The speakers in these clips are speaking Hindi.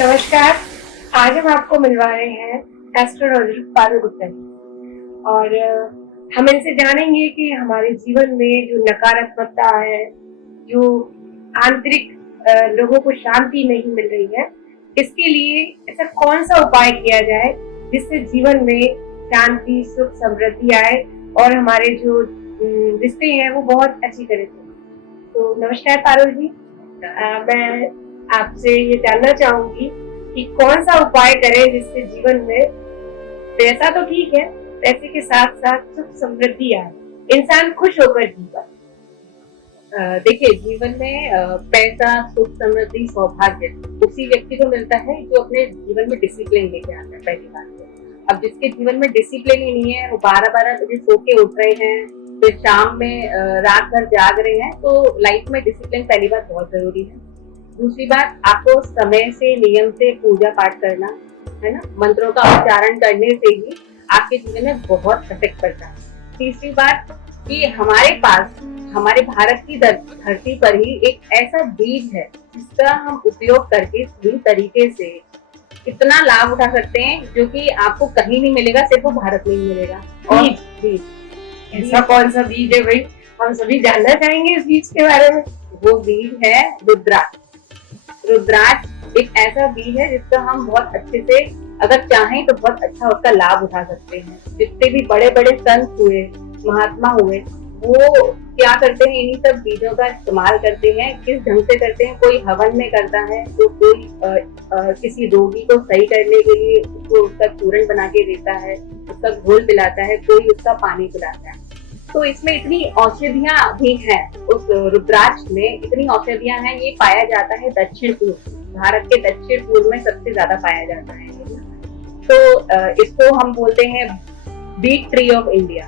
नमस्कार। आज हम आपको मिलवा रहे हैं एस्ट्रोलॉजर पारुल गुप्ता जी और हम इनसे जानेंगे कि हमारे जीवन में जो नकारात्मकता है, जो आंतरिक लोगों को शांति नहीं मिल रही है, इसके लिए ऐसा कौन सा उपाय किया जाए जिससे जीवन में शांति, सुख, समृद्धि आए और हमारे जो रिश्ते हैं वो बहुत अच्छी तरह से। तो नमस्कार पारुल जी। मैं आपसे ये जानना चाहूंगी कि कौन सा उपाय करें जिससे जीवन में पैसा तो ठीक है, पैसे के साथ साथ सुख समृद्धि आए, इंसान खुश होकर जी पाए। देखिए, जीवन में पैसा, सुख, समृद्धि, सौभाग्य उसी व्यक्ति को मिलता है जो अपने जीवन में डिसिप्लिन लेके आता है। पहली बात तो अब जिसके जीवन में डिसिप्लिन ही नहीं है, वो 12-12 बजे सो के उठ रहे हैं, फिर शाम में रात भर जाग रहे हैं, तो लाइफ में डिसिप्लिन पहली बात बहुत जरूरी है। दूसरी बात, आपको समय से, नियम से पूजा पाठ करना है ना, मंत्रों का उच्चारण करने से ही आपके जीवन में बहुत इफेक्ट पड़ता है। तीसरी बात कि हमारे पास, हमारे भारत की धरती पर ही एक ऐसा बीज है जिसका हम उपयोग करके सही तरीके से इतना लाभ उठा सकते हैं जो कि आपको कहीं नहीं मिलेगा, सिर्फ वो भारत में ही मिलेगा। और बीज, ऐसा कौन सा बीज है भाई? हम सभी जानना चाहेंगे इस बीज के बारे में। वो बीज है रुद्राक्ष। रुद्राक्ष एक ऐसा बीज है जिसका हम बहुत अच्छे से, अगर चाहें तो बहुत अच्छा उसका लाभ उठा सकते हैं। जितने भी बड़े बड़े संत हुए, महात्मा हुए, वो क्या करते हैं, इन्हीं सब बीजों का इस्तेमाल करते हैं। किस ढंग से करते हैं, कोई हवन में करता है, तो कोई किसी रोगी को सही करने के लिए उसको उसका चूर्ण बना के देता है, उसका घोल पिलाता है, कोई उसका पानी पिलाता है। तो इसमें इतनी औषधियां भी हैं, उस रुद्राक्ष में इतनी औषधियां हैं। ये पाया जाता है दक्षिण पूर्व, भारत के दक्षिण पूर्व में सबसे ज्यादा पाया जाता है। तो इसको हम बोलते हैं बीट ट्री ऑफ इंडिया,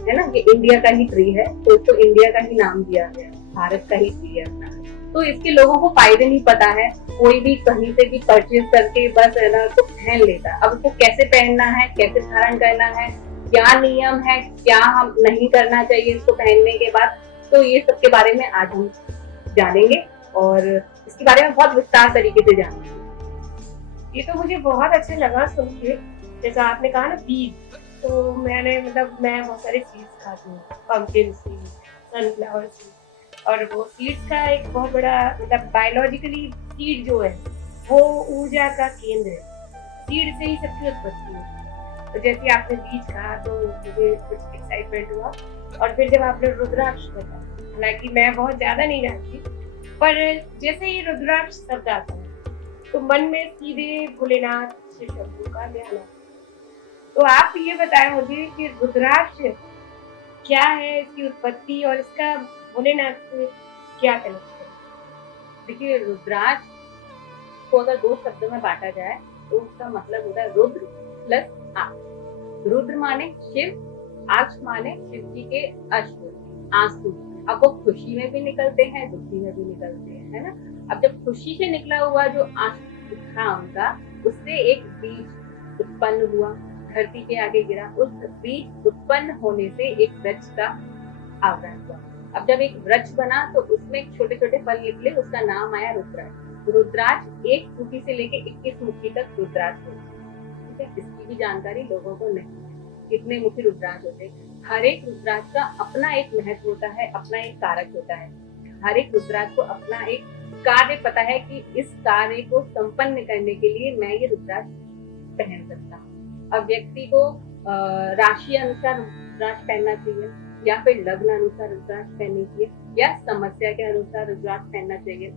है ना, ये इंडिया का ही ट्री है, तो इसको इंडिया का ही नाम दिया गया, भारत का ही ट्री है अपना। तो इसके लोगों को फायदे नहीं पता है, कोई भी कहीं से भी परचेज करके बस है ना तो पहन लेता। अब उसको कैसे पहनना है, कैसे धारण करना है, क्या नियम है, क्या हम नहीं करना चाहिए इसको पहनने के बाद, तो ये सब के बारे में आज हम जानेंगे और इसके बारे में बहुत विस्तार तरीके से जानेंगे। ये तो मुझे बहुत अच्छा लगा सुन के। जैसा आपने कहा ना बीज, तो मैं बहुत सारे सीड्स खाती हूँ, पंपकिन सीड, सनफ्लावर सीड, और वो सीड्स का एक बहुत बड़ा बायोलॉजिकली सीड जो है वो ऊर्जा का केंद्र है। सीड से ही सबकी उत्पत्ति है। तो जैसे आपने बीज कहा तो मुझे कुछ एक्साइटमेंट हुआ। और फिर जब आपने रुद्राक्ष बताया, हालांकि मैं बहुत ज्यादा नहीं जानती, पर जैसे ही रुद्राक्ष शब्द आता है तो मन में सीधे भोलेनाथ शिव शंभू का ध्यान आता है। तो आप ये बताएं मुझे कि रुद्राक्ष क्या है, इसकी उत्पत्ति और इसका भोलेनाथ से क्या कनेक्शन है? देखिए, रुद्राक्ष को अगर दो शब्दों में बांटा जाए तो उसका मतलब होता है रुद्र प्लस आंख। रुद्र माने शिव, आंख माने शिव जी के अश्रु, आंसू। अब वो खुशी में भी निकलते हैं, दुखी में भी निकलते हैं, है ना। अब जब खुशी से निकला हुआ जो आंसू था उनका, उससे एक बीज उत्पन्न हुआ, धरती के आगे गिरा। उस बीज उत्पन्न होने से एक वृक्ष का आवरण हुआ। अब जब एक वृक्ष बना तो उसमें छोटे छोटे फल निकले, उसका नाम आया रुद्राक्ष। रुद्राक्ष एक मुखी से लेके 21 मुखी तक रुद्राक्ष होते हैं, ठीक है। इसकी भी जानकारी लोगों को नहीं है, कितने मुखी रुद्राक्ष होते हैं। हर एक रुद्राक्ष का अपना एक महत्व होता है, अपना एक कारक होता है। हर एक रुद्राक्ष को अपना एक कार्य पता है कि इस कार्य को संपन्न करने के लिए मैं ये रुद्राक्ष पहन सकता हूँ। अब व्यक्ति को राशि अनुसार रुद्राक्ष पहनना चाहिए, या फिर लग्न अनुसार रुद्राक्ष पहननी चाहिए, या समस्या के अनुसार रुद्राक्ष पहनना चाहिए।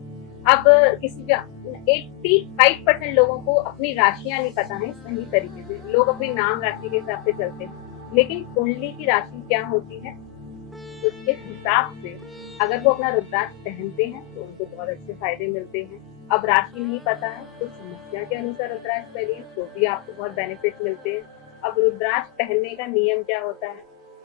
अब किसी का 85% लोगों को अपनी राशियां नहीं पता है सही तरीके से, लोग अपनी नाम राशि के हिसाब से चलते हैं, लेकिन कुंडली की राशि क्या होती है उसके हिसाब से अगर वो अपना रुद्राक्ष पहनते हैं तो उनको बहुत अच्छे फायदे मिलते हैं। अब राशि नहीं पता है तो समस्या के अनुसार रुद्राक्ष पहनिए, तो भी आपको बहुत बेनिफिट मिलते हैं। अब रुद्राक्ष पहनने का नियम क्या होता है?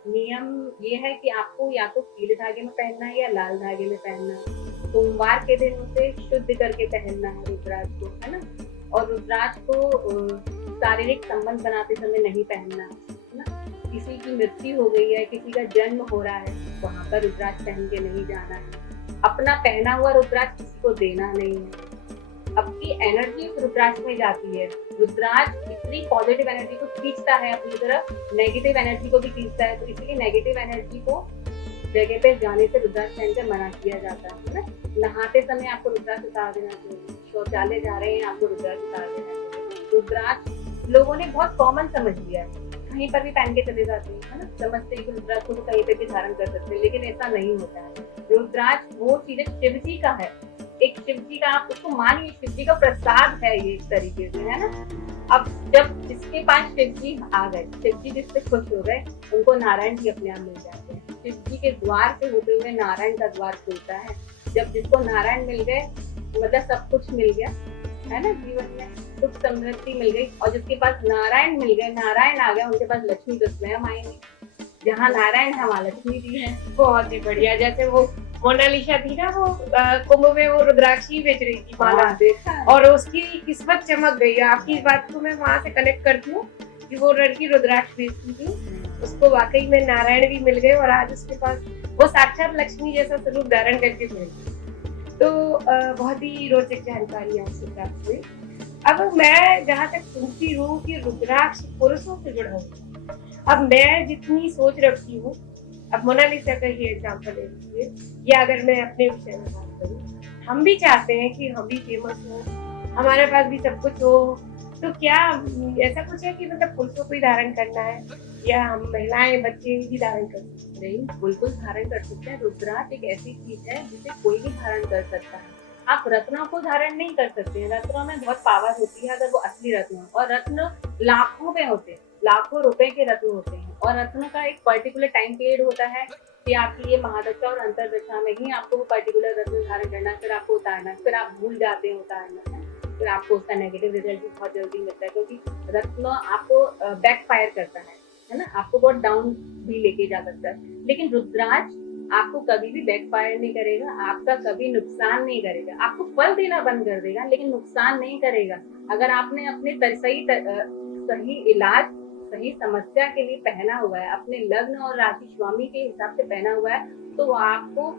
नियम ये है कि आपको या तो पीले धागे में पहनना है या लाल धागे में पहनना है। सोमवार के दिन उसे शुद्ध करके पहनना है रुद्राक्ष को, है ना। और रुद्राक्ष को शारीरिक संबंध बनाते समय नहीं पहनना है ना। किसी की मृत्यु हो गई है, किसी का जन्म हो रहा है, वहां पर रुद्राक्ष पहन के नहीं जाना है। अपना पहना हुआ रुद्राक्ष किसी को देना नहीं है। आपकी एनर्जी उस रुद्राक्ष में जाती है। रुद्राक्ष इतनी पॉजिटिव एनर्जी को खींचता है अपनी तरफ, नेगेटिव एनर्जी को भी खींचता है, तो इसलिए नेगेटिव एनर्जी को जगह पे जाने से रुद्राक्ष पहनकर मना किया जाता है ना। नहाते समय आपको रुद्राक्ष उतार देना चाहिए, शौचालय जा रहे हैं आपको रुद्राक्ष उतार देना चाहिए। रुद्राक्ष लोगों ने बहुत कॉमन समझ लिया है, कहीं पर भी पहन के चले जाते हैं, है ना, समझते हैं कि रुद्राक्ष को तो कहीं पे भी धारण कर सकते हैं, लेकिन ऐसा नहीं होता है। रुद्राक्ष वो चीज शिव जी का है, एक शिव जी का, आप उसको मानिए शिव जी का प्रसाद है ये, एक तरीके से, है ना। अब जब जिसके पास शिव जी आ गए, शिव जी जिससे खुश हो गए, उनको नारायण जी अपने आप मिल जाते हैं। शिव जी के द्वार से होते हुए नारायण का द्वार खुलता है। जब जिसको नारायण मिल गए, मतलब सब कुछ मिल गया, है ना, जीवन में सुख समृद्धि मिल गई। और जिसके पास नारायण मिल गए, नारायण आ गया, उनके पास लक्ष्मी तो स्वयं आएंगे। जहाँ नारायण है वहाँ लक्ष्मी जी है। बहुत ही बढ़िया। जैसे वो मोनालिसा थी ना, वो कुंभ में वो रुद्राक्षी बेच रही थी माला, देखा है। और उसकी किस्मत चमक गई। आपकी बात को मैं वहां से कनेक्ट करती हूँ कि वो लड़की रुद्राक्ष बेचती थी, उसको वाकई में नारायण भी मिल गए, और आज उसके पास वो साक्षात लक्ष्मी जैसा स्वरूप धारण करके मिलेगी। तो बहुत ही रोचक जानकारी आपसे प्राप्त हुई। अब मैं जहाँ तक सुनती हूँ कि रुद्राक्ष पुरुषों से जुड़ा हुआ, अब मैं जितनी सोच रखती हूँ, अब मोनालिसा का ही एग्जाम्पल ले लीजिए, या अगर मैं अपने विषय में बात करूँ, हम भी चाहते हैं कि हम भी फेमस हो, हमारे पास भी सब कुछ हो। तो क्या ऐसा कुछ है कि मतलब पुरुषों को ही धारण करना है, या हम महिलाएं बच्चे भी धारण कर सकते हैं? नहीं, बिल्कुल धारण कर सकते हैं। रुद्राक्ष एक ऐसी चीज है जिसे कोई भी धारण कर सकता है। आप रत्नों को धारण नहीं कर सकते हैं, रत्नों में बहुत पावर होती है अगर वो असली रत्न हो, और रत्न लाखों में होते हैं, लाखों रुपए के रत्न होते हैं, और रत्न का एक पर्टिकुलर टाइम पीरियड होता है कि आपकी ये महादशा और अंतरदशा में ही आपको वो पर्टिकुलर रत्न धारण करना है, फिर आपको उतारना है, फिर आप भूल जाते हैं उतारना है, फिर आपको उसका नेगेटिव रिजल्ट भी बहुत जल्दी मिलता है, क्योंकि रत्न आपको बैक फायर करता है ना, आपको बहुत डाउन भी लेके जा सकता है। लेकिन रुद्राक्ष आपको कभी भी बैकफायर नहीं करेगा, आपका कभी नुकसान नहीं करेगा, आपको फल देना बंद कर देगा लेकिन नुकसान नहीं करेगा। अगर आपने अपने सही इलाज, सही समस्या के लिए पहना हुआ है, अपने लग्न और राशि स्वामी के हिसाब से पहना हुआ है, तो वो आपको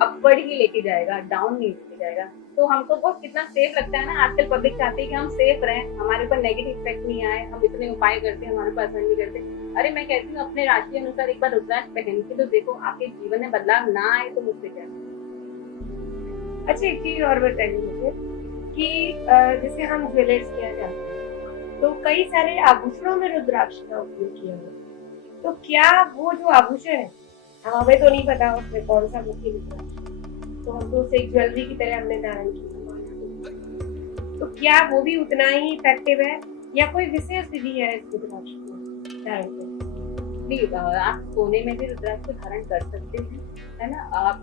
अपवर्ड ही लेके जाएगा, डाउन नहीं लेके जाएगा। तो हमको बहुत कितना सेफ लगता है ना, आजकल पब्लिक चाहती है कि हम सेफ रहें, हमारे ऊपर नेगेटिव इफेक्ट नहीं आए, हम इतने उपाय करते हैं, हमारे ऊपर असर नहीं करते। अरे मैं कहती हूँ अपने राशि अनुसार एक बार रुद्राक्ष पहन के तो देखो, आपके जीवन में बदलाव ना आए तो मुझसे क्या। अच्छा, एक चीज और बताइए मुझे कि जैसे हम ज्वेलर्स के यहाँ जाते हैं, तो कई सारे आभूषणों में रुद्राक्ष का उपयोग किया है, तो क्या वो जो आभूषण है, हमें तो नहीं पता उसमें कौन सा मुख्य रुद्राक्ष, तो हम तो उसे एक ज्वेलरी की तरह हमने धारण किया, तो क्या वो भी उतना ही इफेक्टिव है, या कोई विशेष विधि है इस रुद्राक्ष को धारण करने? आप सोने में भी रुद्राक्ष को धारण कर सकते हैं, है ना, आप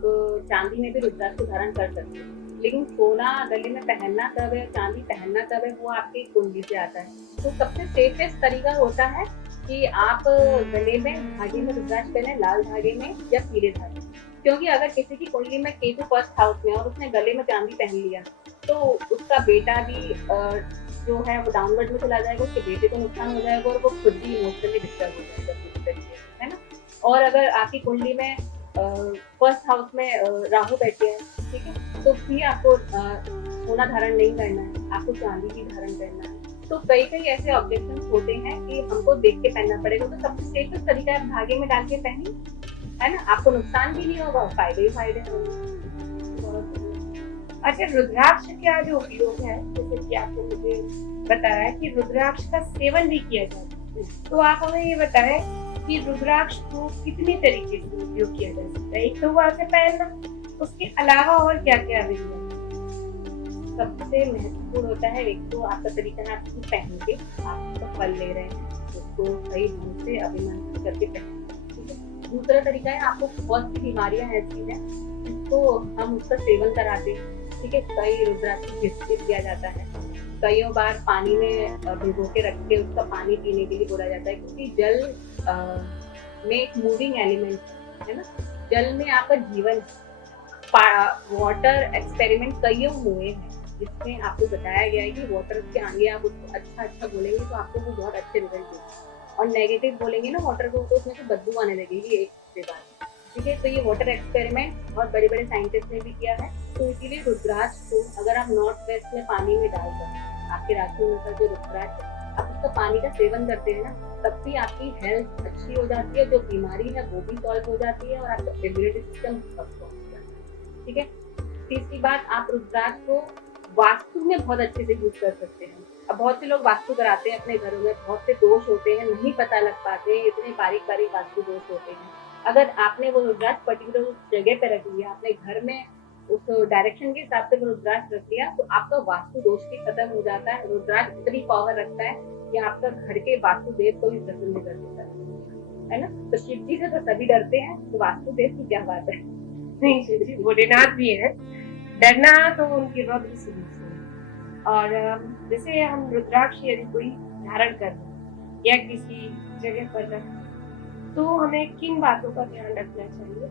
चांदी में भी रुद्राक्ष को धारण कर सकते हैं, लेकिन सोना गले में पहनना कब है, चांदी पहनना कब है, वो आपकी कुंडली से आता है। तो सबसे सेफेस्ट तरीका होता है कि आप गले में धागे में रुद्राक्ष पहने, लाल धागे में या पीले धागे, क्योंकि अगर किसी की कुंडली में केतु फर्स्ट हाउस में और उसने गले में चांदी पहन लिया, तो उसका बेटा भी जो है वो डाउनवर्ड में चला जाएगा, उसके बेटे को नुकसान हो जाएगा, और वो खुद भी इमोशनली डिस्टर्ब हो जाएगा पूरी तरीके से, है ना। और अगर आपकी कुंडली में फर्स्ट हाउस में राहु बैठे हैं, ठीक है, तो भी आपको सोना धारण नहीं करना है, आपको चांदी भी धारण करना है। तो कई ऐसे ऑब्जेक्शंस होते हैं कि हमको देख के पहनना पड़ेगा, तो सबसे सेफेस्ट तरीका है धागे में डाल के पहनी, है ना, आपको नुकसान भी नहीं होगा, फायदे ही फायदे होंगे। अच्छा, रुद्राक्ष का जो उपयोग है, जैसे कि आपने मुझे बताया कि रुद्राक्ष का सेवन भी किया जाता है, तो आप हमें ये बताएं कि रुद्राक्ष को कितनी तरीके से उपयोग किया जा सकता है? एक तो वो ऐसे पहनना, उसके अलावा और क्या क्या विधियां? सबसे महत्वपूर्ण होता है, एक तो आपका तरीका है, आप पहन के आप उसका फल ले रहे हैं, उसको सही ढंग से अभिमंत्रित करके पहन, ठीक है। दूसरा तरीका है, आपको बहुत सी बीमारियां ऐसी हैं जिसको हम उसका सेवन कराते हैं, ठीक है। कई रुद्राक्ष गिफ्ट दिया जाता है, कई बार पानी में भिगो के रख के उसका पानी पीने के लिए बोला जाता है, क्योंकि जल में एक मूविंग एलिमेंट है ना, जल में आपका जीवन, वाटर एक्सपेरिमेंट कई हुए हैं जिसमें आपको बताया गया है कि वाटर के आगे आप उसको अच्छा बोलेंगे तो आपको वो बहुत अच्छे रिजल्ट देंगे, और नेगेटिव बोलेंगे ना वाटर को, तो उसमें से बदबू आने लगेगी एक से बाद, ठीक है, तो ये वाटर एक्सपेरिमेंट बहुत बड़े बड़े साइंटिस्ट ने भी किया है। तो इसीलिए रुद्राक्ष को अगर आप नॉर्थ वेस्ट में पानी में डालकर आपके राशि अनुसार जो रुद्राक्ष आप उसका पानी का सेवन करते हैं ना, तब भी आपकी हेल्थ अच्छी हो जाती है, जो बीमारी है वो भी सॉल्व हो जाती है और आपका इम्यूनिटी सिस्टम स्वस्थ हो जाता है। ठीक है, तीसरी बात, आप रुद्राक्ष को वास्तु में बहुत अच्छे से यूज कर सकते हैं। अब बहुत से लोग वास्तु कराते हैं अपने घरों में, बहुत से दोष होते हैं, नहीं पता लग पाते, इतने बारीक बारीक वास्तु दोष होते हैं। अगर आपने वो रुद्राक्ष पर्टिकुलर उस जगह पे रख लिया, अपने घर में उस डायरेक्शन के हिसाब से वो रुद्राक्ष रख लिया, तो आपका वास्तु दोष भी खत्म हो जाता है। रुद्राक्ष इतनी पावर रखता है कि आपका घर के वास्तुदेव को भी प्रसन्न कर देता है ना। तो शिव जी से तो सभी डरते हैं, तो वास्तुदेव की क्या बात है। नहीं, शिव जी भोलेनाथ भी है, डरना तो उनकी रौद्र से है। और जैसे हम रुद्राक्ष यदि कोई धारण कर रहे या किसी जगह पर रखें, तो हमें किन बातों का ध्यान रखना चाहिए,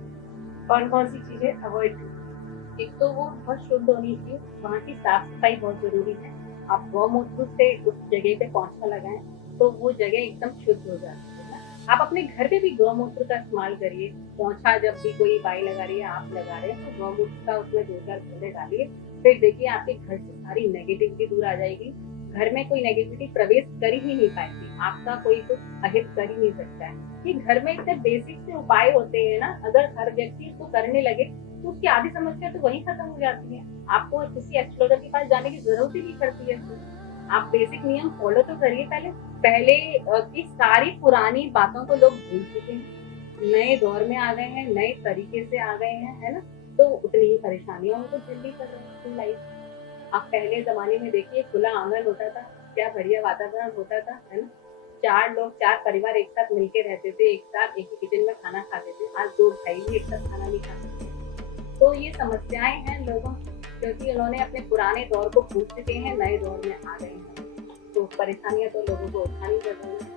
कौन कौन सी चीजें अवॉइड करनी। एक तो वो बहुत शुद्ध होनी चाहिए, वहाँ की साफ सफाई बहुत जरूरी है। आप गौमूत्र से उस जगह पे पोंछा लगाएं तो वो जगह एकदम शुद्ध हो जाती है ना। आप अपने घर पे भी गौमूत्र का इस्तेमाल करिए। पोंछा जब भी कोई बाई लगा रही है, आप लगा रहे हैं, तो गौमूत्र का उसमें 2-4 बूंदे डालिए, फिर देखिए आपके घर से सारी नेगेटिविटी दूर आ जाएगी। घर में कोई नेगेटिविटी प्रवेश कर ही नहीं पाएगी, आपका कोई कुछ अहित कर ही नहीं सकता है। कि घर में इतने बेसिक से उपाय होते हैं ना, अगर हर व्यक्ति इसको करने लगे तो उसकी आधी समस्या तो वही खत्म हो जाती है। आपको किसी एस्ट्रोलॉजर के पास जाने की जरूरत ही नहीं पड़ती है। आप बेसिक नियम फॉलो तो करिए। पहले की सारी पुरानी बातों को लोग भूल चुके हैं, नए दौर में आ गए हैं, नए तरीके से आ गए हैं, है ना। तो उतनी ही परेशानियां उनको झेलनी पड़ रही है लाइफ। आप पहले जमाने में देखिए, खुला आंगन होता था, क्या बढ़िया वातावरण होता था, है ना। 4 लोग, 4 परिवार एक साथ मिलके रहते थे, एक साथ एक ही किचन में खाना खाते थे। आज 2 भाई भी एक साथ खाना नहीं खाते। तो ये समस्याएं हैं लोगों की, क्योंकि उन्होंने अपने पुराने दौर को भूल चुके हैं, नए दौर में आ गए हैं। तो परेशानियां तो लोगों को उठानी पड़ रही है।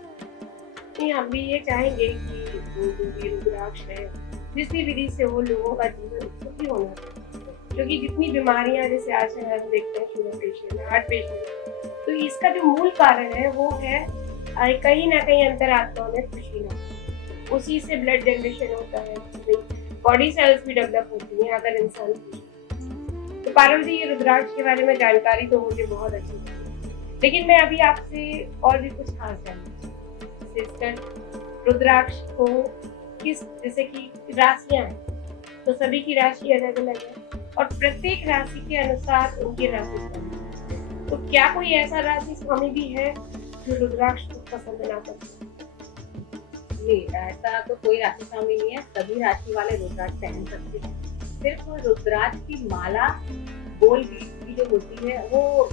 नहीं, हम भी ये चाहेंगे कि वो जो भी रुद्राक्ष है, जिस भी विधि से हो, लोगों का जीवन सुखी होना चाहिए। क्योंकि जितनी बीमारियां जैसे आजकल हम देखते हैं, शुगर पेशेंट, हार्ट पेशेंट, तो इसका जो मूल कारण है वो है कहीं ना कहीं अंतरात्मा में खुशी ना। उसी से ब्लड जनरेशन होता है, बॉडी सेल्स भी डेवलप होती हैं अगर इंसान खुश है। तो पारुल जी, ये रुद्राक्ष के बारे में जानकारी तो मुझे बहुत अच्छी लगी, लेकिन मैं अभी आपसे और भी कुछ खास जानना चाहूँगी। सिस्टर, रुद्राक्ष को किस, जैसे कि राशियां हैं, तो सभी की राशि अलग अलग है और प्रत्येक राशि के अनुसार उनकी राशि स्वामी, तो क्या कोई ऐसा राशि स्वामी भी है जो रुद्राक्ष को पसंद ना करते? नहीं, ऐसा तो कोई राशि स्वामी नहीं है, सभी राशि वाले रुद्राक्ष पहन सकते हैं। सिर्फ रुद्राक्ष की माला गोल बीज की जो होती है, वो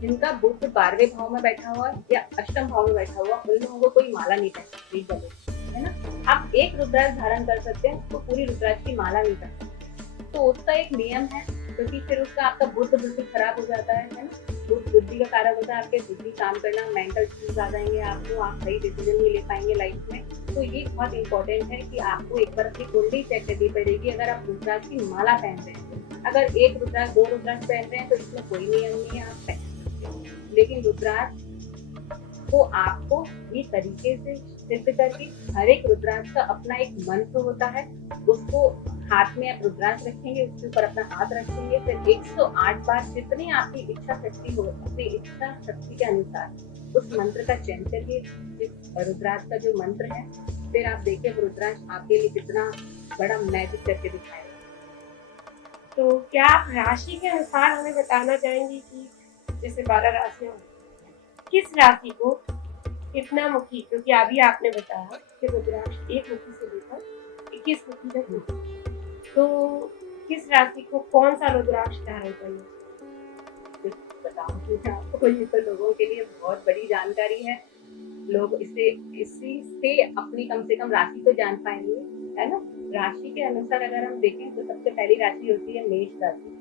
जिनका बुध 12वें भाव में बैठा हुआ या अष्टम भाव में बैठा हुआ, उन लोगों को कोई माला नहीं पहन सकती, है ना। आप एक रुद्राक्ष धारण कर सकते हैं, तो पूरी रुद्राक्ष की माला नहीं पहन सकते। तो उसका एक नियम है, क्योंकि फिर उसका आपका बुध बिल्कुल खराब हो जाता है ना। बुद्धि का कारक होता है, आपके बुद्धि काम करना, मेंटल चीज आ जाएंगे आपको, आप सही डिसीजन नहीं ले पाएंगे लाइफ में। तो ये बहुत इंपॉर्टेंट है कि आपको एक बार अपनी कुंडली चेक करनी पड़ेगी। अगर आप रुद्राक्ष की माला पहन रहे हैं, अगर एक रुद्राक्ष 2 रुद्राक्ष पहन रहे हैं, तो इसमें कोई नियम नहीं है, आप पहन सकते हैं। लेकिन रुद्राक्ष को आपको ये तरीके से सिद्ध करके, हर एक रुद्राक्ष का अपना एक मंत्र होता है, उसको हाथ में आप रुद्राक्ष रखेंगे, उसके ऊपर अपना हाथ रखेंगे, फिर 108 बार जितनी आपकी इच्छा शक्ति हो, अपनी इच्छा शक्ति के अनुसार उस मंत्र का चयन करिए, इस रुद्राक्ष का जो मंत्र है। फिर आप देखिए रुद्राक्ष आपके लिए कितना बड़ा मैजिक करके दिखाएगा। तो क्या आप राशि के अनुसार हमें बताना चाहेंगी कि जैसे 12 राशियां, किस राशि को कितना मुखी, क्योंकि अभी आपने बताया कि रुद्राक्ष 1 मुखी से लेकर 21 मुखी तक होता है, तो किस राशि को कौन सा रुद्राक्ष धारण करना? बताऊंगी आपको, ये तो लोगों के लिए बहुत बड़ी जानकारी है। लोग इसी से अपनी कम से कम राशि तो जान पाएंगे, है ना। राशि के अनुसार अगर हम देखें तो सबसे पहली राशि होती है मेष राशि,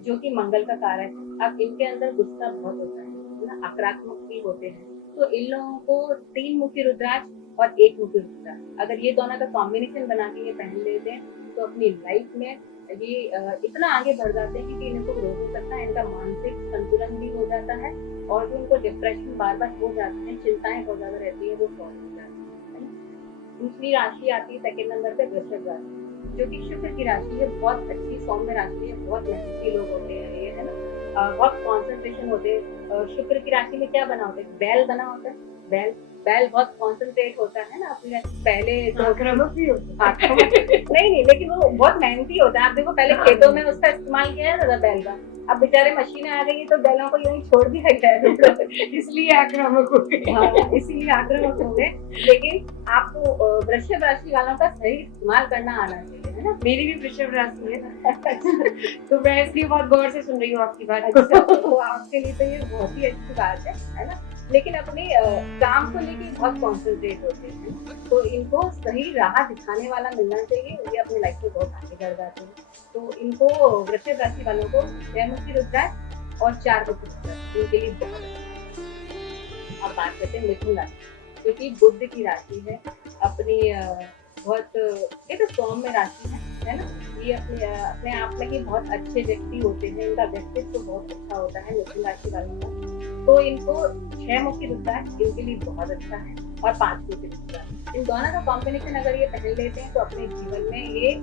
जो कि मंगल का कारक है। अब इनके अंदर गुस्सा बहुत होता है ना, आक्रामक भी होते हैं। तो इन लोगों को 3 मुखी रुद्राक्ष और 1 मुखी रुद्राक्ष, अगर ये दोनों का कॉम्बिनेशन बना के ये पहन लेते हैं, तो अपनी लाइफ में ये इतना आगे बढ़ जाते हैं कि इनको रोक नहीं सकता, इनका मानसिक संतुलन भी हो जाता है, और जो उनको डिप्रेशन बार बार हो जाते हैं, चिंताएं बहुत ज्यादा रहती है, वो सॉल्व हो जाती है। दूसरी राशि आती है सेकंड नंबर पे वृषभ राशि। जो कि शुक्र की राशि है, बहुत अच्छी सौम्य राशि है, बहुत मेहनती लोग होते हैं ये, है ना। बहुत कॉन्सेंट्रेशन होते हैं। शुक्र की राशि में क्या बना होता है, बैल बना होता है। बैल बैल बहुत कॉन्सेंट्रेट होता है ना अपने पहले तो आक्रामक भी होता है। आक्रामक नहीं, लेकिन वो बहुत मेहनती होता है। आप देखो पहले खेतों में उसका इस्तेमाल किया जाता था बैल का, अब बेचारे मशीनें आ गई तो बैलों को यूं ही छोड़ दिया गया है। इसलिए आक्रामक हो गए। हाँ, इसीलिए आक्रामक हो गए। लेकिन आपको वृषभ राशि वालों का सही इस्तेमाल करना आना चाहिए, है ना। मेरी भी वृषभ राशि है। तो मैं इसलिए बहुत गौर से सुन रही हूँ आपकी बात। अच्छा, तो आपके लिए तो ये बहुत ही अच्छी बात है ना। लेकिन अपने काम को लेके बहुत कॉन्सेंट्रेट होते हैं, तो इनको सही राह दिखाने वाला मिलना चाहिए, ये अपनी लाइफ में बहुत आगे बढ़ जाते हैं। तो इनको वृषभ राशि वालों को 6 मुखी रुद्राक्ष और 4 मुखी रुद्राक्ष इनके लिए बहुत अच्छा है। अब बात करते हैं मिथुन राशि, जो कि बुध की राशि है। अपनी बहुत ये तो सौम्य राशि है ना। ये अपने आप में ही बहुत अच्छे व्यक्ति होते हैं, इनका व्यक्तित्व तो बहुत अच्छा होता है मिथुन राशि वालों का। तो इनको 6 मुखी रुद्राक्ष इनके लिए बहुत अच्छा है, और 5 मुखी रुद्राक्ष। इन दोनों का कॉम्बिनेशन अगर ये पहन लेते हैं तो अपने जीवन में ये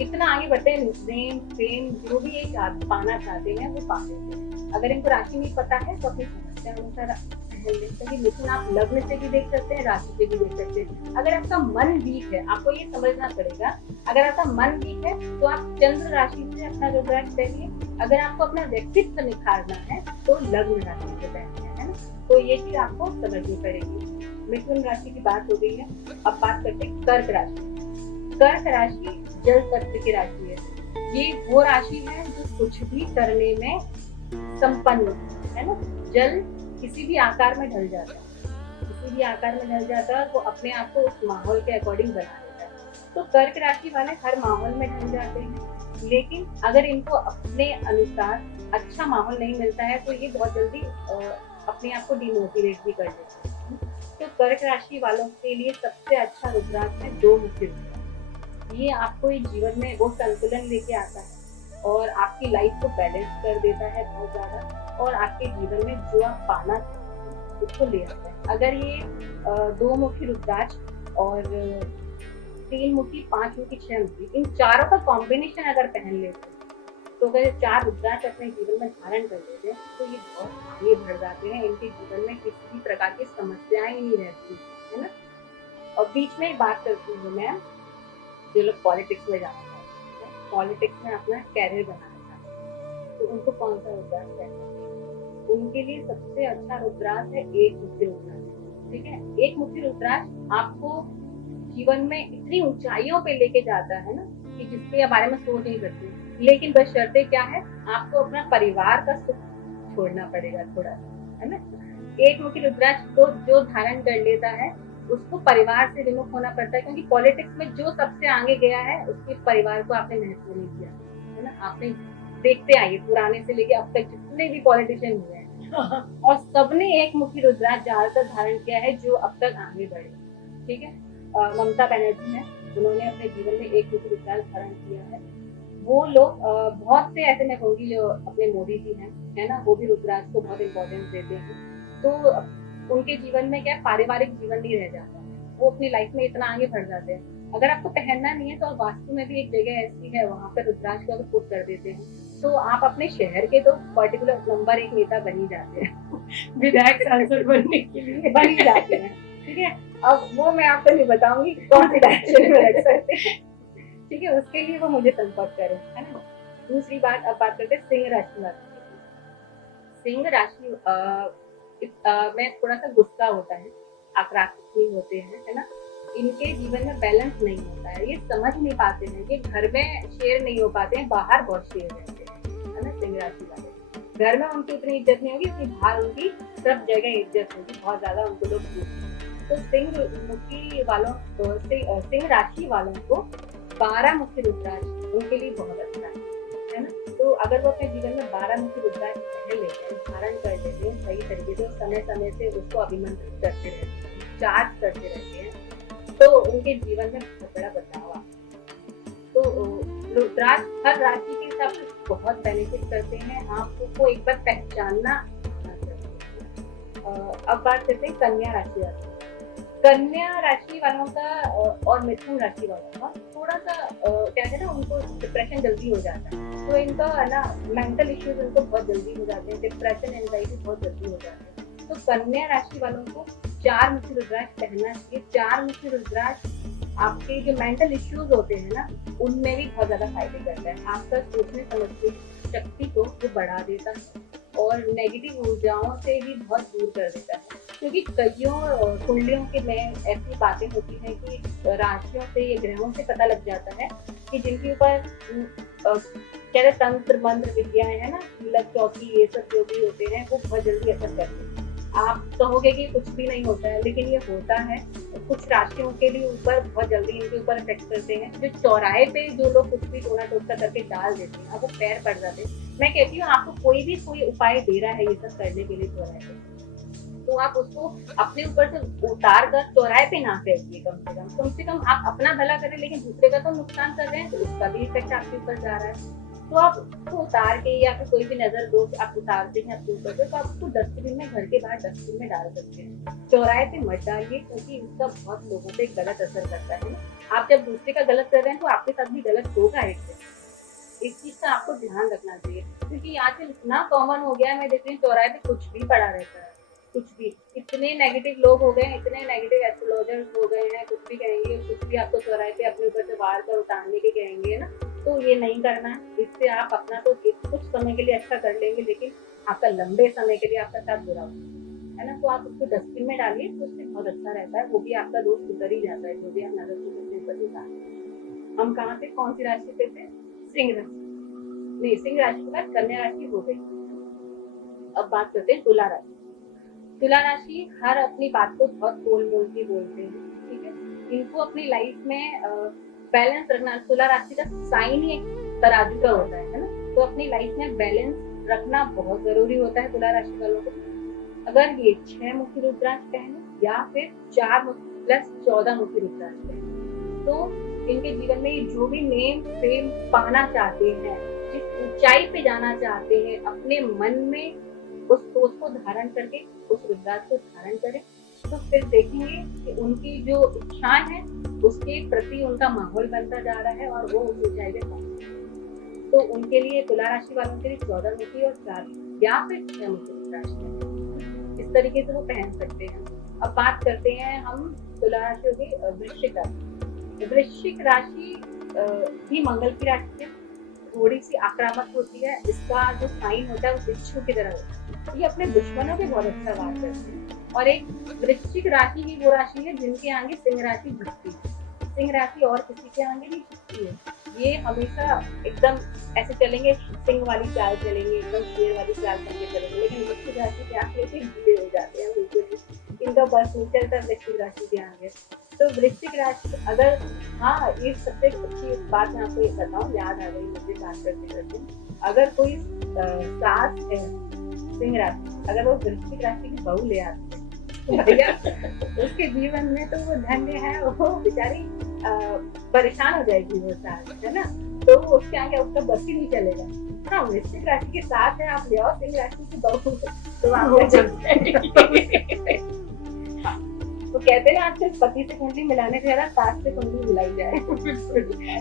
इतना आगे बढ़ते हैं, प्रेम फेम जो भी ये पाना चाहते हैं वो पा लेते हैं। अगर इनको राशि नहीं पता है तो अपनी समस्या अनुसार पहन लेते हैं। मिथुन आप लग्न से भी देख सकते हैं, राशि से भी देख सकते हैं। अगर आपका मन वीक है, आपको ये समझना पड़ेगा, अगर आपका मन वीक है तो आप चंद्र राशि से अपना रुद्राक्ष पहनिए। अगर आपको अपना व्यक्तित्व निखारना है तो लग्न राशि से पहनिए, है ना। तो ये चीज आपको समझनी पड़ेगी। मिथुन राशि की बात हो गई है। अब बात करते हैं कर्क राशि। कर्क राशि जल तत्व की राशि है। ये वो राशि है जो कुछ भी करने में संपन्न है ना। जल किसी भी आकार में ढल जाता है, किसी भी आकार में ढल जाता है, वो अपने आप को उस माहौल के अकॉर्डिंग बना लेता है। तो कर्क राशि वाले हर माहौल में ढल जाते हैं, लेकिन अगर इनको अपने अनुसार अच्छा माहौल नहीं मिलता है तो ये बहुत जल्दी अपने आप को डिमोटिवेट भी कर देते हैं। तो कर्क राशि वालों के लिए सबसे अच्छा रुद्राक्ष है 2 मुखी रुद्राक्ष। ये आपको इस जीवन में वो संतुलन लेके आता है और आपकी लाइफ को बैलेंस कर देता है बहुत ज्यादा, और आपके जीवन में जो आप पाना चाहते हैं उसको ले आता है। अगर ये 2 मुखी रुद्राक्ष और 3 मुखी, 5 मुखी, 6 मुखी, इन चारों का कॉम्बिनेशन अगर पहन लेते हैं, तो अगर 4 रुद्राक्ष अपने जीवन में धारण कर लेते हैं तो ये बहुत आगे बढ़ जाते हैं। इनके जीवन में किसी भी प्रकार की समस्याएं नहीं रहती, है ना। और बीच में एक बात करती हूँ मैं, जो लोग पॉलिटिक्स में जाना चाहते हैं, पॉलिटिक्स में अपना कैरियर बनाना चाहते हैं, तो उनको कौन सा रुद्राक्ष पहनना चाहिए? उनके लिए सबसे अच्छा रुद्राक्ष है 1 मुखी रुद्राक्ष। ठीक है, 1 मुखी रुद्राक्ष आपको जीवन में इतनी ऊंचाइयों पे लेके जाता है ना कि जिसके बारे में सोच नहीं सकते। लेकिन बस शर्तें क्या है, आपको अपना परिवार का सुख छोड़ना पड़ेगा थोड़ा, है ना। 1 मुखी रुद्राक्ष को जो धारण कर लेता है उसको परिवार से विमुख होना पड़ता है, क्योंकि पॉलिटिक्स में जो सबसे आगे गया है उसके परिवार को आपने महत्व नहीं दिया, है ना। आपने देखते आइए पुराने से लेके अब तक जितने भी पॉलिटिशियन हुए हैं और सबने 1 मुखी रुद्राक्ष ज्यादातर धारण किया है जो अब तक आगे बढ़े। ठीक है, ममता बनर्जी है, उन्होंने अपने जीवन में 1 मुखी रुद्राक्ष धारण किया है। वो लोग बहुत से ऐसे मैं कहूँगी जो अपने मोदी जी हैं, है ना, वो भी रुद्राक्ष को बहुत इम्पोर्टेंस देते हैं। तो उनके जीवन में क्या है, पारिवारिक जीवन नहीं रह जाता है, वो अपनी लाइफ में इतना आगे बढ़ जाते हैं। अगर आपको पहनना नहीं है तो वास्तु में भी एक जगह ऐसी है, वहां पर रुद्राक्ष को अगर पुट कर देते हैं तो आप अपने शहर के तो पर्टिकुलर नंबर 1 नेता बन ही जाते हैं। विधायक सांसद बनने के लिए बन ही जाते हैं। ठीक है, अब वो मैं आपको नहीं बताऊंगी कौन सी डायरेक्शन में लग सकते हैं। ठीक है, उसके लिए वो मुझे संपर्क करें, है ना। दूसरी बात, अब बात करते हैं सिंह राशि वाली। सिंह राशि में थोड़ा सा गुस्सा होता है, आक्रामक होते हैं, है ना। इनके जीवन में बैलेंस नहीं होता है, ये समझ नहीं पाते हैं, ये घर में शेयर नहीं हो पाते हैं, बाहर बहुत शेयर रहते हैं, है ना। सिंह राशि वाले घर में उनकी उतनी इज्जत नहीं होगी, उतनी बाहर उनकी सब जगह इज्जत होगी, बहुत ज्यादा उनको लोग पूछते। तो सिंह राशि वालों को 12 मुखी रुद्राक्ष उनके लिए बहुत अच्छा है ना। तो अगर वो अपने जीवन में 12 मुखी रुद्राक्ष पहन लेते हैं, धारण कर लेते हैं सही तरीके से, समय समय से उसको अभिमंत्रित करते रहते हैं, चार्ज करते रहते हैं, तो उनके जीवन में बहुत बड़ा बदलाव आता है। तो रुद्राक्ष हर राशि के हिसाब से बहुत बेनिफिट करते हैं, आपको एक बार पहचानना आना चाहिए। अब बात करते हैं कन्या राशि वालों। कन्या राशि वालों का और मिथुन राशि वालों का थोड़ा सा कहते हैं ना, उनको डिप्रेशन जल्दी हो जाता है, तो इनका है ना मेंटल इश्यूज इनको बहुत जल्दी हो जाते हैं, डिप्रेशन एंजाइटी बहुत जल्दी हो जाते हैं। तो कन्या राशि वालों को 4 मुखी रुद्राक्ष पहनना चाहिए। 4 मुखी रुद्राक्ष आपके जो मेंटल इश्यूज होते हैं ना, उनमें भी बहुत ज्यादा फायदे करता है। आपका सोचने समझने की शक्ति को वो बढ़ा देता है और नेगेटिव ऊर्जाओं से भी बहुत दूर कर देता है। क्योंकि कईयों कुंडलियों के में ऐसी बातें होती हैं कि राशियों से या ग्रहों से पता लग जाता है कि जिनके ऊपर कहते हैं तंत्र मंत्र विद्याएं है ना, कीलक चौकी ये सब जो भी होते हैं, वो बहुत जल्दी असर करते हैं। आप कहोगे कि कुछ भी नहीं होता है, लेकिन ये होता है। कुछ राशियों के लिए ऊपर बहुत जल्दी इनके ऊपर इफेक्ट करते हैं। जो चौराहे पे जो लोग कुछ भी टोना टोटका करके डाल देते हैं, अब वो पैर पड़ जाते हैं। मैं कहती हूँ आपको कोई उपाय दे रहा है ये सब करने के लिए चौराहे पे, तो आप उसको अपने ऊपर से उतार कर चौराहे पे ना फेंकिए। कम से कम आप अपना भला करें, लेकिन दूसरे का तो नुकसान कर रहे हैं, तो उसका भी इफेक्ट आपके ऊपर जा रहा है। तो आप उसको उतार के या फिर कोई भी नजर दोष आप उतारते हैं अपने ऊपर से, तो आप उसको डस्टबिन में, घर के बाहर डस्टबिन में डाल सकते हैं। चौराहे पे मत डालिए, क्योंकि उसका बहुत लोगों पे गलत असर करता है ना। आप जब दूसरे का गलत कर रहे हैं, तो आपके साथ भी गलत होगा एक दिन। इस चीज का आपको ध्यान रखना चाहिए, क्योंकि आजकल इतना कॉमन हो गया है। मैं देखती हूँ चौराहे पे कुछ भी पड़ा रहता है, कुछ भी। इतने नेगेटिव लोग हो गए हैं, इतने नेगेटिव एस्ट्रोलॉजर्स हो गए हैं, कुछ भी कहेंगे, कुछ भी आपको चौराहे पे अपने ऊपर से वार कर उतारने के कहेंगे ना, तो ये नहीं करना है। इससे आप अपना तो कुछ समय के लिए अच्छा कर लेंगे, लेकिन आपका लंबे समय के लिए आपका साथ बुरा होगा, है ना। तो आप उसको डस्टबिन में डालिए, तो उससे बहुत अच्छा रहता है। वो भी आपका दोस्त उतर ही जाता है, जो भी आप नजर से अपने ऊपर उतारते। हम कहाँ थे, कौन सी राशि पे थे? सिंह राशि। नहीं, सिंह राशि के बाद कन्या राशि हो गई। अब बात करते हैं तुला राशि। तुला राशि हर अपनी बात को बहुत तोल मोल के बोलते हैं, ठीक है। इनको अपनी लाइफ में बैलेंस रखना, तुला राशि का साइन ही एक तराजू का होता है ना। तो अपनी लाइफ में बैलेंस रखना बहुत जरूरी होता है तुला राशि वालों को। अगर ये 6 मुखी रुद्राक्ष पहने या फिर 4 प्लस 14 मुखी रुद्राक्ष पहने, तो इनके जीवन में जो भी नेम फेम पाना चाहते हैं, जिस ऊंचाई पे जाना चाहते हैं, अपने मन में उस सोच को धारण करके उस रुद्राक्ष को धारण करें, तो फिर देखेंगे कि उनकी जो इच्छाएं हैं उसके प्रति उनका माहौल बनता जा रहा है और वो उस ऊंचाई पे पहुंचे। तो उनके लिए तुला राशि वालों के लिए 14 मुखी और 4 या फिर 6 मुखी रुद्राक्ष इस तरीके से वो पहन सकते हैं। अब बात करते हैं हम तुला राशि होगी वृश्चिक राशि। वृश्चिक राशि भी मंगल की राशि है, थोड़ी सी आक्रामक होती है। इसका जो साइन होता है वो बिच्छू की तरह होता है। ये अपने दुश्मनों पे बहुत अच्छा वार करते हैं। और एक वृश्चिक राशि ही वो राशि है जिनके आगे सिंह राशि झुकती है। सिंह राशि और किसी के आगे नहीं झुकती है। ये हमेशा एकदम ऐसे चलेंगे, सिंह वाली चाल चलेंगे, एकदम शेर वाली चाल करके चलेंगे, लेकिन वृश्चिक राशि के आगे से ढीले हो जाते हैं बिल्कुल। इनका बस नहीं चलता वृश्चिक राशि के आगे। तो वृश्चिक राशि अगर, हाँ, ये सबसे अच्छी बात मैं आपको ये बताऊँ, याद आ गई मुझे बात करते करते। अगर कोई सास है सिंह राशि, अगर वो वृश्चिक राशि की बहू ले आती है, तो भैया उसके जीवन में तो वो धन्य है, वो बेचारी परेशान हो जाएगी वो सास, है ना। तो उसके आगे उसका बस ही नहीं चलेगा। हाँ, वृश्चिक राशि के साथ है, आप ले आओ सिंह राशि की बहू, तो आप तो कहते हैं आजकल पति से कुंडली मिलाने से ज्यादा सास से कुंडली मिलाई जाए।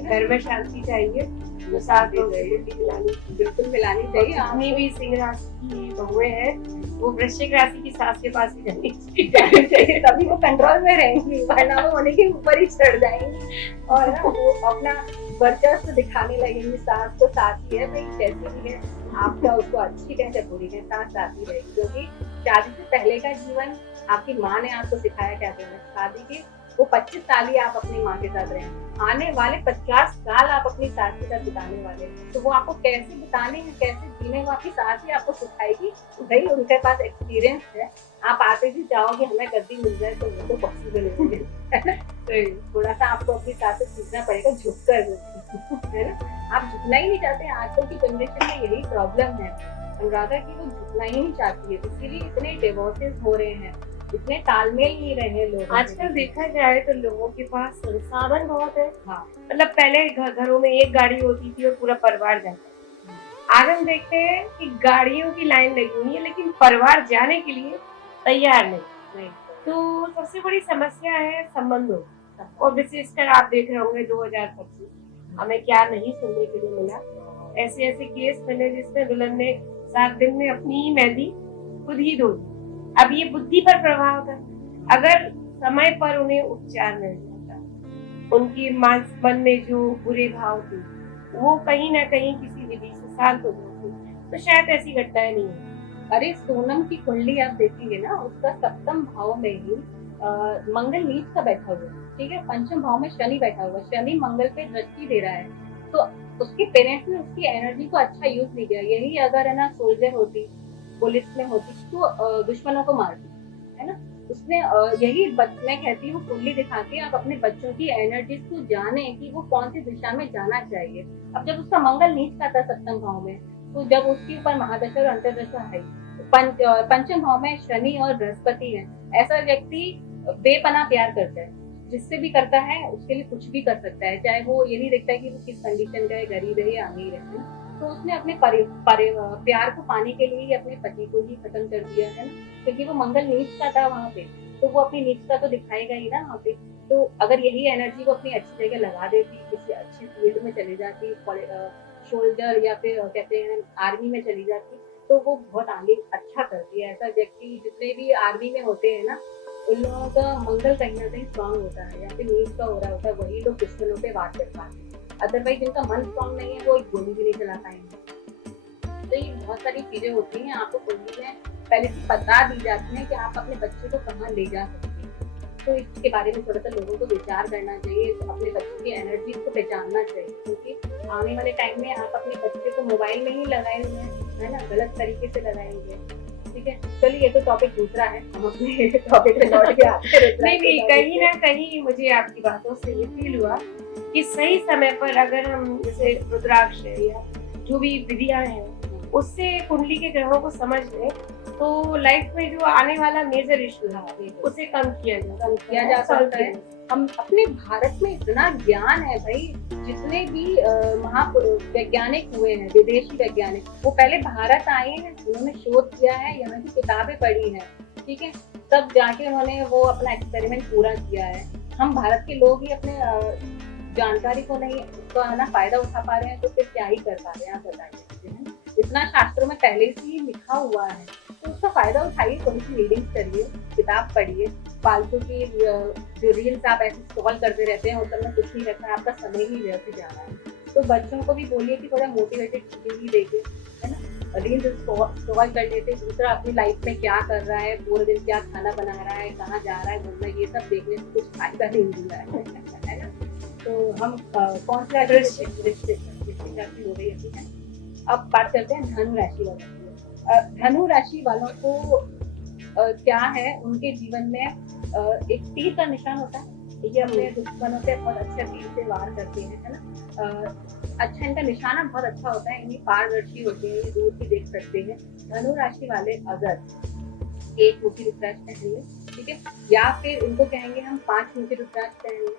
घर में शांति चाहिए, वो साथ में कुंडली मिलानी, बिल्कुल मिलानी चाहिए। जितनी भी सिंह राशि की बहुएं हैं, वो वृश्चिक राशि की सास के पास ही जानी चाहिए, तभी वो कंट्रोल में रहेंगी, वरना वो होने के ऊपर ही चढ़ जाएंगी और ना वो अपना वर्चस्व दिखाने लगेंगी। सास तो सास ही है भाई, कैसी भी है, आपका उसको अच्छी कहें चाहे बुरी कहें, सास सास ही रहेगी। क्योंकि शादी से पहले का जीवन आपकी माँ ने आपको सिखाया क्या कहना, शादी के वो 25 साल ही आप अपनी माँ के साथ रहे, आने वाले 50 साल आप अपनी सास के साथ बिताने वाले, तो वो आपको कैसे बिताने हैं, कैसे जीने, वो आपकी सास ही आपको सिखाएगी। भाई उनके पास एक्सपीरियंस है, आप आते ही चाहोगे हमें गद्दी मिल जाए, तो वो तो पॉसिबल है ना। तो थोड़ा सा आपको अपनी सास से सीखना पड़ेगा, झुक कर, है ना। आप झुकना ही नहीं चाहते, आजकल की जनरेशन में यही प्रॉब्लम है अनुराधा की, वो झुकना ही नहीं चाहती है, इसीलिए इतने डिवोर्सेस हो रहे हैं, इतने तालमेल नहीं रहे लोग। आजकल देखा जाए तो लोगों के पास संसाधन बहुत है। हाँ, मतलब पहले घरों में एक गाड़ी होती थी और पूरा परिवार जाता था। आज हम देखते हैं कि गाड़ियों की लाइन लगी हुई है, लेकिन परिवार जाने के लिए तैयार नहीं। तो सबसे बड़ी समस्या है संबंधों, और विशेषकर आप देख रहे होंगे 2025 हमें क्या नहीं सुनने के लिए मिला। ऐसे ऐसे केस मिले जिसमें दुल्हन ने 7 दिन में अपनी ही मेहंदी खुद ही धो दी। अब ये बुद्धि पर प्रभाव था। अगर समय पर उन्हें उपचार मिल जाता, उनकी मन में जो बुरे भाव थे वो कहीं ना कहीं किसी विधि से शांत हो जाते, तो शायद ऐसी घटनाएं नहीं होती। अरे सोनम की कुंडली आप देखेंगे ना, उसका सप्तम भाव में ही मंगल नीच का बैठा हुआ है, ठीक है। पंचम भाव में शनि बैठा हुआ है, शनि मंगल पे दृष्टि दे रहा है, तो उसके पेरेंट्स ने उसकी एनर्जी को अच्छा यूज नहीं किया। यही अगर है ना सोल्जर होती, पुलिस में होती, तो दुश्मनों को मारती, है ना। उसने यही मैं कहती हूँ कुंडली दिखा के आप अपने बच्चों की एनर्जी को जाने कि वो कौन सी दिशा में जाना चाहिए। अब जब उसका मंगल नीच का था सप्तम भाव में, तो जब उसके ऊपर महादशा और अंतर्दशा है, पंचम भाव में शनि और बृहस्पति है, ऐसा व्यक्ति बेपना प्यार करता है, जिससे भी करता है उसके लिए कुछ भी कर सकता है, चाहे वो ये नहीं देखता है कि वो किस कंडीशन का है, गरीब है या अमीर है। तो उसने अपने प्यार को पाने के लिए ही अपने पति को ही खत्म कर दिया है ना, क्योंकि वो मंगल नीच का था वहां पे, तो वो अपनी नीचता तो दिखाएगा ही ना वहाँ पे। तो अगर यही एनर्जी वो अपनी अच्छी जगह लगा देती, किसी अच्छी फील्ड में चली जाती, सोल्जर या फिर कहते हैं आर्मी में चली जाती, तो वो बहुत आगे अच्छा करती है। ऐसा व्यक्ति जितने भी आर्मी में होते हैं ना, उन लोगों का मंगल कहीं ना कहीं स्ट्रांग होता है या फिर नीच का हो रहा होता है, वही लोग दुश्मनों पे वार कर पाते हैं। अदरवाइज जिनका मन स्ट्रांग नहीं है वो एक गोली भी नहीं चला पाएंगे। तो ये बहुत सारी चीजें होती हैं, आपको कुंडली में पहले से बता दी जाती है कि आप अपने बच्चे को कहाँ ले जा सकते हैं। तो इसके बारे में थोड़ा सा लोगों को विचार करना चाहिए, अपने बच्चे की एनर्जी को पहचानना चाहिए, क्योंकि आने वाले टाइम में आप अपने बच्चे को मोबाइल में ही लगाए हुए हैं, है ना, गलत तरीके से लगाएंगे। ठीक है, चलिए ये तो टॉपिक दूसरा है, हम अपने टॉपिक पे लौट के आते हैं। नहीं, कहीं ना कहीं मुझे आपकी बातों से ये फील हुआ कि सही समय पर अगर हम जैसे रुद्राक्ष है या जो भी विधियां हैं उससे कुंडली के ग्रहों को समझ लें, तो लाइफ में जो आने वाला मेजर इशू है उसे कम किया जा सकता है। हम अपने भारत में इतना ज्ञान है भाई, जितने भी वैज्ञानिक हुए हैं, विदेशी वैज्ञानिक, वो पहले भारत आए हैं, उन्होंने शोध किया है, यहाँ की किताबें पढ़ी हैं, ठीक है, तब जाके उन्होंने वो अपना एक्सपेरिमेंट पूरा किया है। हम भारत के लोग ही अपने जानकारी को नहीं, उसका है ना फायदा उठा पा रहे हैं, तो फिर क्या ही कर पा रहे हैं, आप बताइए। इतना शास्त्रों में पहले से ही लिखा हुआ है, तो उसका फायदा उठाइए, थोड़ी सी रीडिंग करिए, किताब पढ़िए। फालतू की जो रील्स आप ऐसे स्क्रॉल करते रहते हैं, उसमें कुछ नहीं रहता है, आपका समय ही व्यर्थ जा रहा है। तो बच्चों को भी बोलिए कि थोड़ा मोटिवेटेड चीजें ही देखे, है ना, रील्स स्क्रॉल कर लेते, दूसरा अपनी लाइफ में क्या कर रहा है, पूरे दिन क्या खाना बना रहा है, कहाँ जा रहा है घूमना, ये सब देखने से कुछ फायदा नहीं मिल रहा है ना। तो हम कौन सा राशि हो रही है। अब बात करते हैं धनु राशि वालों। धनु राशि वालों को क्या है, उनके जीवन में एक तीर का निशान होता है, ये अपने दुश्मनों पे बहुत अच्छा तीर से वार करते हैं, है ना। अच्छा, इनका निशाना बहुत अच्छा होता है, इनकी पारदर्शी होते हैं, दूर भी देख सकते हैं। धनु राशि वाले अगर एक मुखी रुद्राक्ष पहनिए, ठीक है, या फिर इनको कहेंगे हम 5 मुखी रुद्राक्ष पहनिए।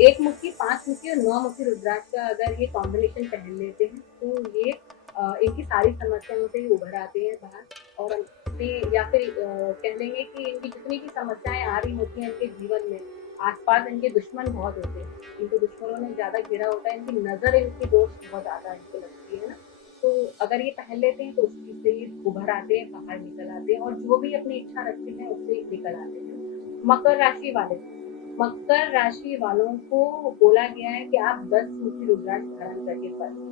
1 मुखी, 5 मुखी और 9 मुखी रुद्राक्ष का अगर ये कॉम्बिनेशन पहन लेते हैं, तो ये इनकी सारी समस्याओं से उभर आते हैं बाहर, और या फिर कह लेंगे कि इनकी जितनी भी समस्याएं आ रही होती हैं इनके जीवन में, आसपास इनके दुश्मन बहुत होते हैं, इनको दुश्मनों ने ज्यादा घेरा होता है, इनकी नजर, इनकी दोस्त बहुत ज्यादा इनको लगती है ना। तो अगर ये पहन लेते हैं तो उसकी से उभर आते हैं, बाहर निकल आते हैं, और जो भी अपनी इच्छा रखते हैं उससे निकल आते हैं। मकर राशि वालों को बोला गया है कि आप 10 मुखी रुद्राक्ष धारण करके पढ़ें।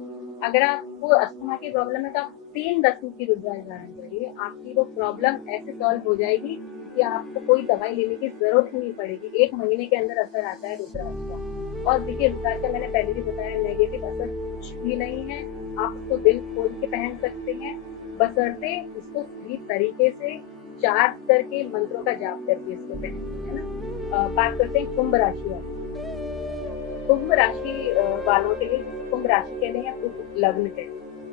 अगर आपको अस्थमा की प्रॉब्लम है तो आप 3 10 मुखी रुद्राक्ष धारण करिए, आपकी वो प्रॉब्लम ऐसे सॉल्व हो जाएगी कि आपको कोई दवाई लेने की जरूरत ही नहीं पड़ेगी। 1 महीने के अंदर असर आता है रुद्राक्ष का। और देखिए, रुद्राक्ष का मैंने पहले भी बताया, नेगेटिव असर कुछ भी नहीं है, आप उसको दिल खोल के पहन सकते हैं, बशर्ते उसको सही तरीके से चार्ज करके, मंत्रों का जाप करके इसको पहनते हैं ना। बात करते हैं कुंभ राशि वाले। कुंभ राशि वालों के लिए, कुंभ राशि के लिए कुंभ लग्न के,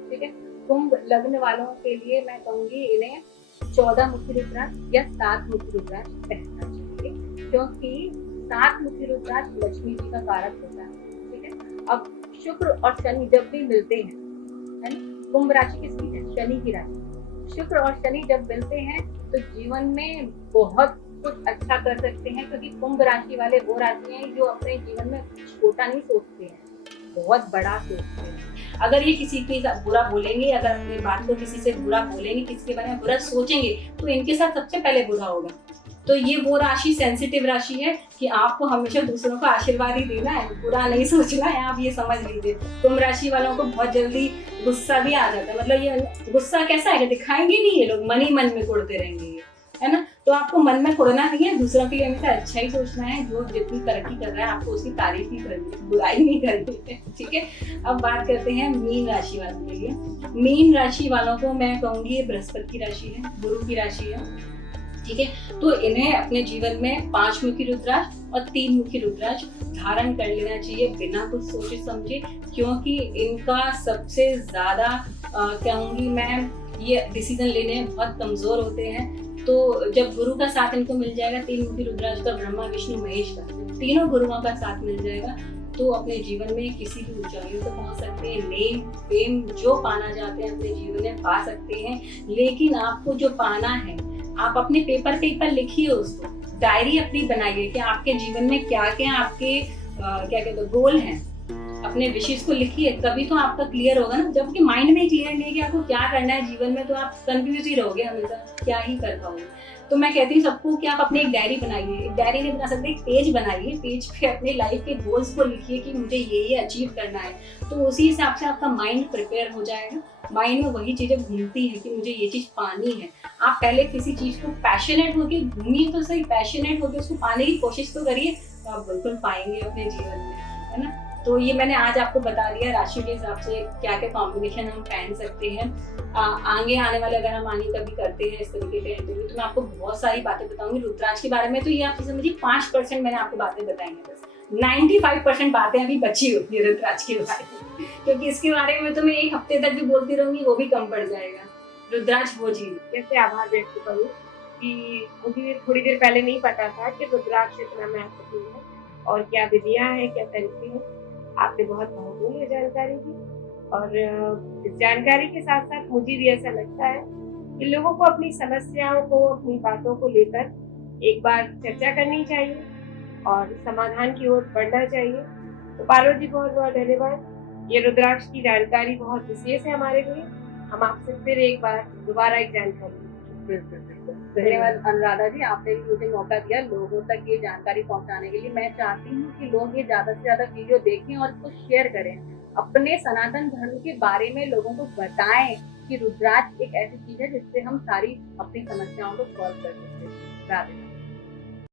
ठीक है, कुंभ लग्न वालों के लिए मैं कहूंगी इन्हें 14 मुखी रुद्राक्ष या 7 मुखी रुद्राक्ष पहनना चाहिए, क्योंकि 7 मुखी रुद्राक्ष लक्ष्मी जी का कारक होता है, ठीक है। अब शुक्र और शनि जब भी मिलते हैं, है ना, कुंभ राशि किसकी है, शनि की राशि। शुक्र और शनि जब मिलते हैं तो जीवन में बहुत कुछ अच्छा कर सकते हैं, क्योंकि कुंभ राशि वाले वो राशि हैं जो अपने जीवन में छोटा नहीं सोचते हैं, बहुत बड़ा सोचते हैं। अगर ये किसी की बुरा बोलेंगे, अगर अपनी बात को किसी से बुरा बोलेंगे, किसी के बारे में बुरा सोचेंगे, तो इनके साथ सबसे पहले बुरा होगा। तो ये वो राशि सेंसिटिव राशि है कि आपको हमेशा दूसरों को आशीर्वाद ही देना है, बुरा नहीं सोचना है, आप ये समझ लीजिए। कुंभ राशि वालों को बहुत जल्दी गुस्सा भी आ जाता है, मतलब ये गुस्सा कैसा है कि दिखाएंगे नहीं, ये लोग मन ही मन में कुड़ते रहेंगे, है ना। तो आपको मन में कुड़ना नहीं है, दूसरों के लिए हमेशा अच्छा ही सोचना है। जो जितनी तरक्की कर रहा है आपको उसकी तारीफ ही करनी है, बुराई नहीं करनी है, ठीक है। अब बात करते हैं मीन राशि वालों के लिए। मीन राशि वालों को मैं कहूंगी ये बृहस्पति की राशि है, गुरु की राशि है, ठीक है। तो इन्हें अपने जीवन में 5 मुखी रुद्राक्ष और 3 मुखी रुद्राक्ष धारण कर लेना चाहिए बिना कुछ सोचे समझे, क्योंकि इनका सबसे ज्यादा कहूंगी मैं, ये डिसीजन लेने में बहुत कमजोर होते हैं। तो जब गुरु का साथ इनको मिल जाएगा, 3 मुखी रुद्राक्ष का, ब्रह्मा विष्णु महेश का, तीनों गुरुओं का साथ मिल जाएगा, तो अपने जीवन में किसी भी ऊंचाइयों तक पहुंच सकते हैं। नेम फेम जो पाना चाहते हैं अपने जीवन में पा सकते हैं। लेकिन आपको जो पाना है, आप अपने पेपर पे एक बार लिखिए उसको, डायरी अपनी बनाइए कि आपके जीवन में क्या क्या आपके क्या कहते हैं गोल हैं, अपने विशेष को लिखिए, तभी तो आपका क्लियर होगा ना। जबकि माइंड में क्लियर नहीं है कि आपको क्या करना है जीवन में, तो आप कंफ्यूज ही रहोगे हमेशा, क्या ही कर पाओगे। तो मैं कहती हूँ सबको कि आप अपनी एक डायरी बनाइए, एक डायरी नहीं बना सकते, एक पेज बनाइए, पेज पे अपने लाइफ के गोल्स को लिखिए कि मुझे ये अचीव करना है। तो उसी हिसाब से आपका माइंड प्रिपेयर हो जाएगा, माइंड में वही चीजें घूमती है कि मुझे ये चीज पानी है। आप पहले किसी चीज को पैशनेट होके घूमिए तो सही, पैशनेट होके उसको पाने की कोशिश तो करिए, तो आप बिल्कुल पाएंगे अपने जीवन में, है ना। तो ये मैंने आज आपको बता दिया राशि के हिसाब से क्या क्या कॉम्बिनेशन हम पहन सकते हैं। आगे आने वाले अगर हम आगे कभी करते हैं इस तरीके के इंटरव्यू, तो मैं आपको बहुत सारी बातें बताऊंगी रुद्राक्ष के बारे में। तो ये आप समझिए 5% मैंने आपको बातें बताई हैं, बस 95% बातें अभी बची होती है रुद्राक्ष के बारे में, क्योंकि इसके बारे में तो मैं 1 हफ्ते तक भी बोलती रहूंगी, वो भी कम पड़ जाएगा। रुद्राक्ष वो चीज कैसे आभार व्यक्त करूँ कि मुझे थोड़ी देर पहले नहीं पता था कि रुद्राक्ष इतना महत्वपूर्ण है और क्या विधियां हैं, क्या तरीके हैं। आपने बहुत बहुमूल्य जानकारी दी, और इस जानकारी के साथ साथ मुझे भी ऐसा लगता है कि लोगों को अपनी समस्याओं को, अपनी बातों को लेकर एक बार चर्चा करनी चाहिए और समाधान की ओर बढ़ना चाहिए। तो पार्वती जी बहुत बहुत धन्यवाद। ये रुद्राक्ष की जानकारी बहुत विशेष है हमारे लिए। हम आपसे फिर एक बार दोबारा एक जानकारी। बिल्कुल बिल्कुल धन्यवाद अनुराधा जी, आपने भी मुझे मौका दिया लोगों तक ये जानकारी पहुंचाने के लिए। मैं चाहती हूँ कि लोग ये ज्यादा से ज्यादा वीडियो देखें और इसको शेयर करें, अपने सनातन धर्म के बारे में लोगों को बताएं कि रुद्राक्ष एक ऐसी चीज है जिससे हम सारी अपनी समस्याओं को सॉल्व कर सकते हैं। राधे।